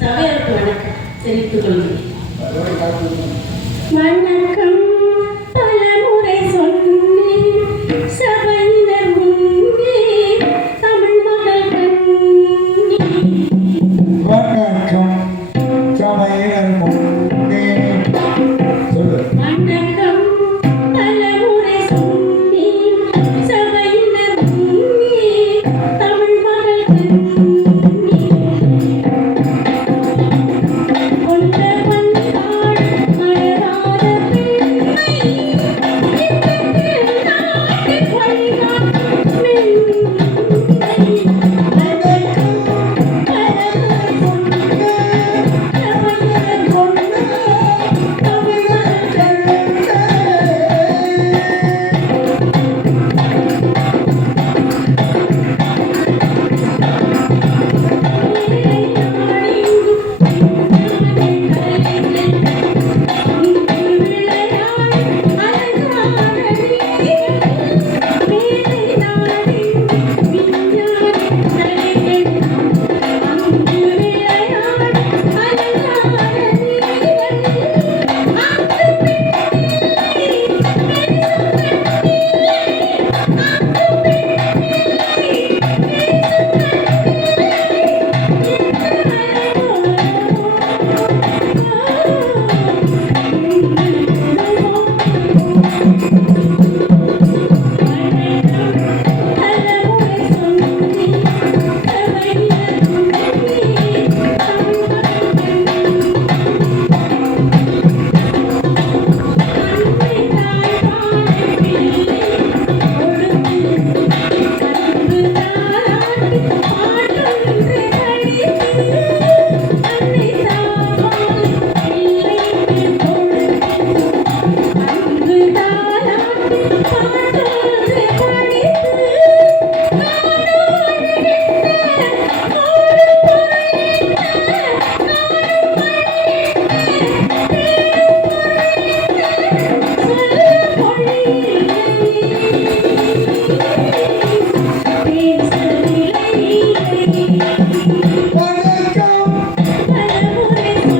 சபையாருக்கு வணக்கம் தெரிவித்துக் கொள்கிறேன். வணக்கம் பலமுறை சொன்னேன் சபையினர் முன்னே தமிழ் மகள் கண்ணே. வணக்கம் சபையினர் முன்னே சொல்லு. வணக்கம் பலமுறை சொன்னேன் சபையினர் முன்னே தமிழ் மகள் கண்ணே. கொண்ட பண்பாடு மறவாத பெண்மை நாட்டின் வழிகாட்டும் மென்மை. வணக்கம் பலமுறை சொன்னேன் சபையினர் முன்னே தமிழ் மகள் கண்ணே.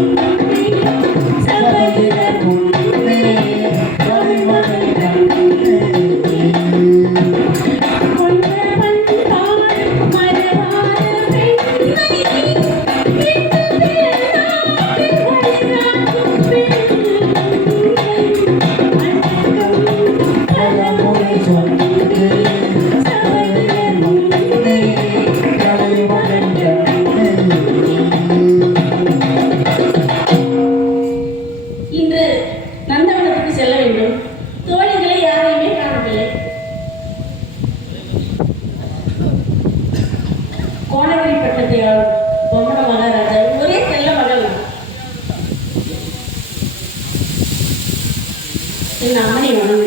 வணக்கம் சபையினர் முன்னே தமிழ் மகள் கண்ணே. பலமுறை சொன்னேன் சபையினர் முன்னே தமிழ் மகள் கண்ணே. இன்று நந்தவனத்துக்கு செல்ல வேண்டும். தோழிகளை யாரையுமே காணவில்லை. கோணகிரி பட்டத்தை ஆளும் பொம்மன மகாராஜா ஒரே செல்ல மகள் நான். என் அம்மனை உணவு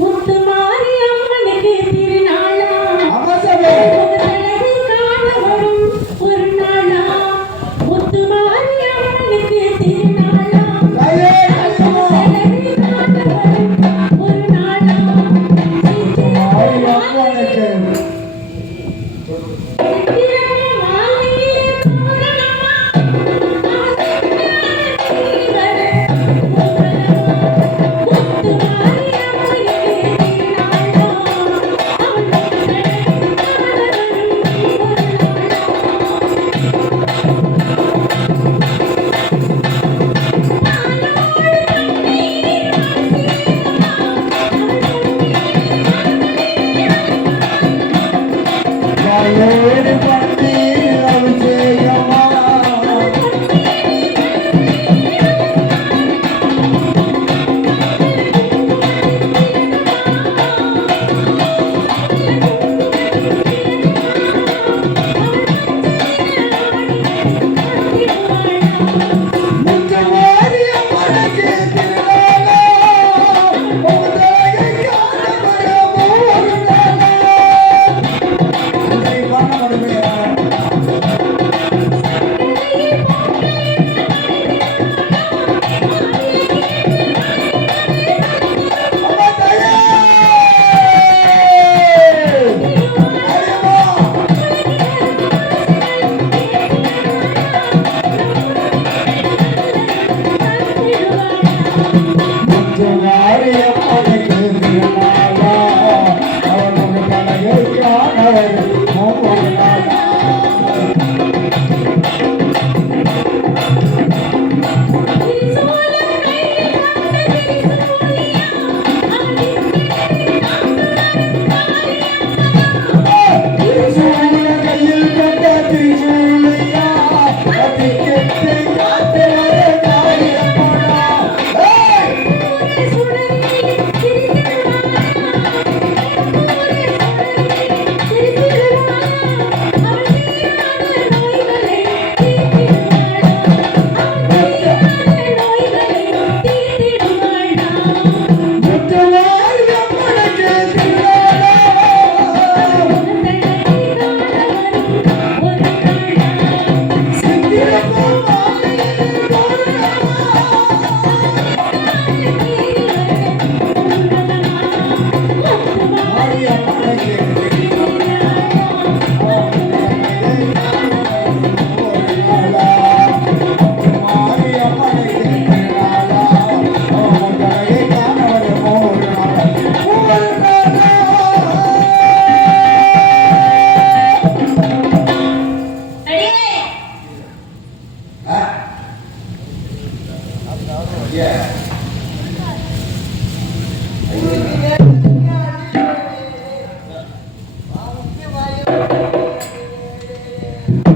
முத்து மாறி அம்மனுக்கு திருநாளா அமசபே முகத்தழகை காண வரும் ஒரு நாளா. முத்து மாறி அம்மனுக்கு திருநாளா கையே கல்லுமா முகத்தழகை காண வரும் ஒரு நாளா. ஆய் அம்மனுக்கு சித்திரமே மாலையிலே தோரணமா அவசியம் நீ வர முத்து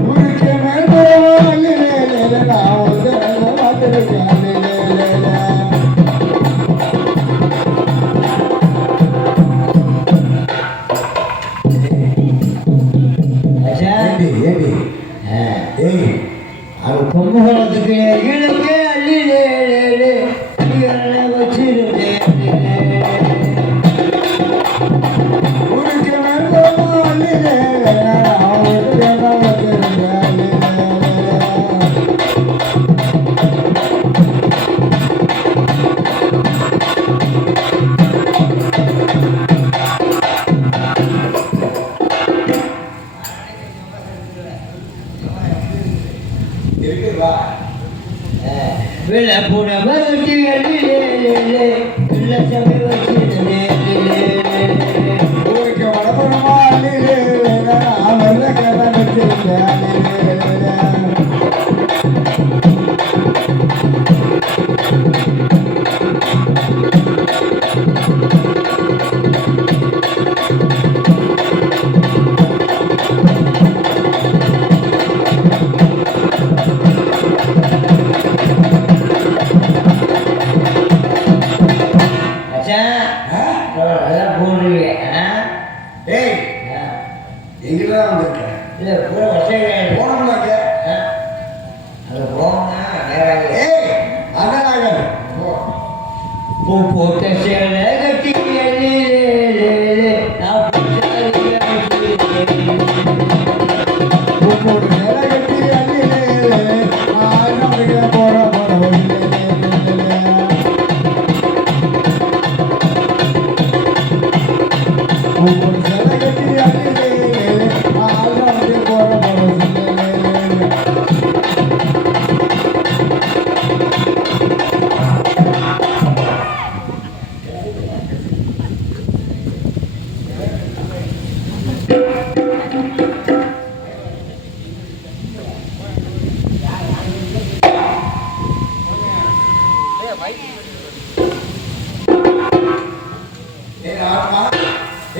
ஊருக்கு மேலே நான் வந்து பார்த்துருக்கேன். ஏண்டி ஏய் அது கும்பகோணத்துக்கு இழுக்கே அள்ளி வச்சிருந்தேன். ஊருக்கு மேலே நான் வந்து விழப்புன வச்சு சபை வச்சிருந்தேன். ஊருக்கு வடபுறமா நான் வெள்ள கேட்ட வச்சிருக்கேன். அதெல்லாம் போடுறீங்க. ஏய் எங்கதான் வந்திருக்கேன் இல்லை பூரா வசதியாக போனோம்னாக்க அது போனா நேராக ஏய் அதான் பூ போட்ட சேலை கட்டி நான் உங்களோட நிலை கட்டி அள்ளி போற உங்களோட நிலை கட்டி அள்ளி போற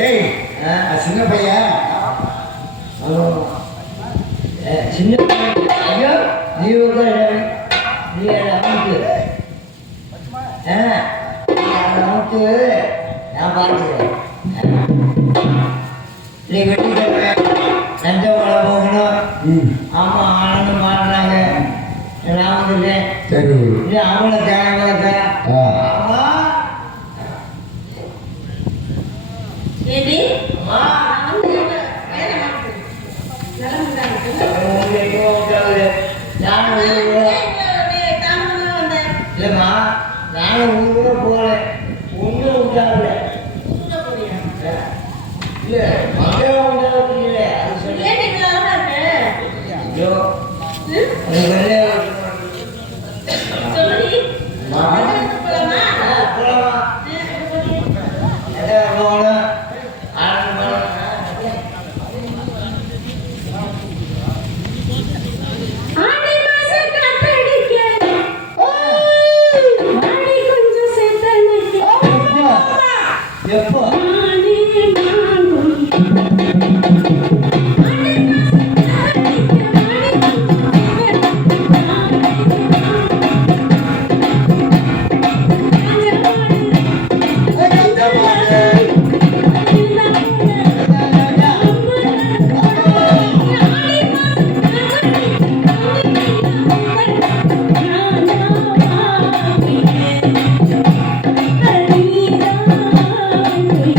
ஏய் சின்ன பையன் சின்ன ஐயோ நீ உட்காரு நீ அமுக்கு அமுக்கு நான் பார்த்துக்கிறேன். நீ வெட்டிக்கிற நஞ்சமலை போகணும். ஆமா ஆனந்தம் மாடுறாங்க. நான் வந்துட்டேன். சரி நீ அவங்கள தேவையில்லை. ஆமா ஏடி அம்மா நான் வந்து வேலை மாட்டேன் இல்லைம்மா நானும் ஊர் கூட போகிறேன். ஒன்றும் உண்டாகல. இல்லை மகளம் உண்டாகல. அது சொல்லி ஐயோ அது வெள்ளையா போகலாமா எல்லாம் போகணும். ஆனந்தம் எப்போ Thank you.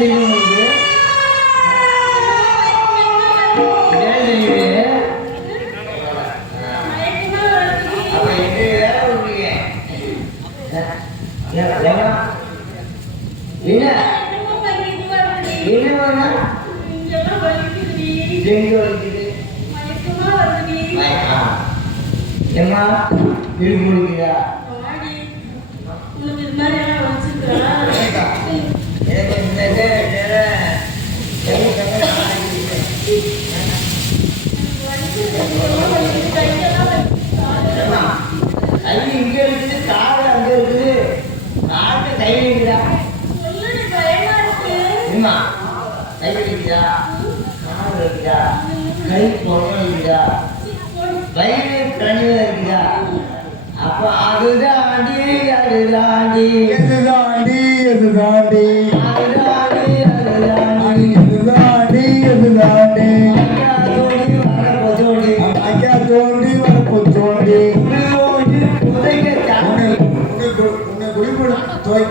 தெரியும் உங்களுக்கு? என்ன தெரியுது? அப்ப எங்க வேலை விடுறீங்க? என்ன வேணா எங்க வலிக்குது? ஏம்மா இழுப்பு முடிக்கிறா? எனக்கு இந்த கை இங்க இருக்குது, காடு அங்க இருக்குது, காட்டு கை இருக்குதா? ஏம்மா கை இருக்குதா? காடு இருக்குதா? கை பொருள் இருக்குதா? வயிறு கனிவா இருக்குதா? அப்ப அதுதாண்டி அதுதாண்டி எதுதாண்டி எதுதாண்டி அதுதாண்டி அடி எதுதாண்டி எதுதாண்டி அதுதாண்டி ஐயா தோண்டி வரப்போ தோண்டி புதைக்க உன்னை குடிபடு தோய்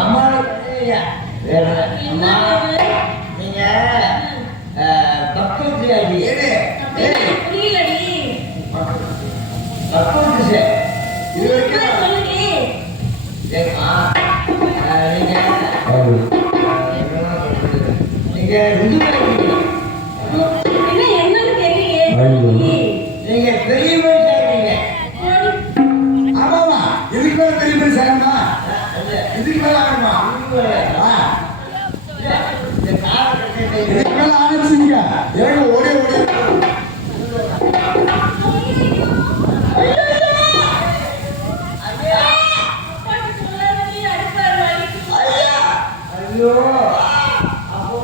அம்மா அம்மா நீங்க பக்கத்து அடி பக்கத்து இது வரைக்கும் நீங்க நீங்க பெரிய ஆமாமா இதுக்கு மேல பெரிய பெரிய சேரமா இதுக்கு மேல ஆகணுமா இதுக்கு மேல ஆரம்பிச்சுங்க ஏங்க ஓடி ஓடி ஐயோ அப்போ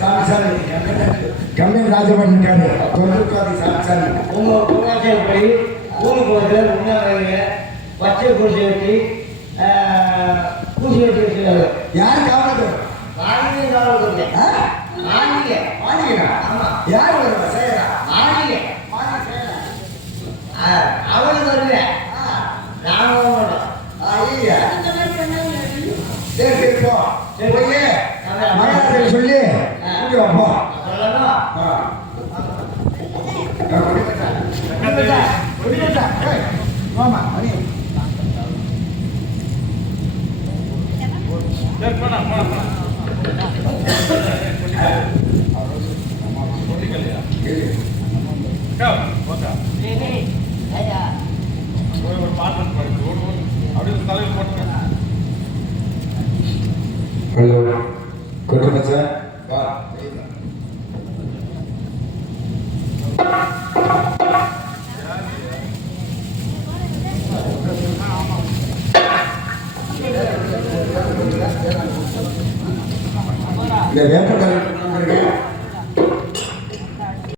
சாமி சாமி கம்பெனி ராஜபன் இருக்காரு தொழிற்காதி சாமி சாமி உங்க புகாசப்படி ஊருக்கு வந்து உண்ணாங்க பச்சை குடிச்சு வெட்டி பூசி வெட்டி வச்சுருக்காங்க. யார் காவலது மாளிகை காவல் மாளிகை மாளிகா ஆமா யார் வருவா செய்யறா மாளிகை மாளிகை செய்யறா அவளுக்கு வருவேன் நானும் வர மாட்டோம். ஐயா சரி சரி போ போய் மகாராஜரை சொல்லி கூட்டி வாப்போ சொல்லணும். ஆமா மணி ஹலோ கொடுங்க சார் வா இந்த வேப்பக்காய்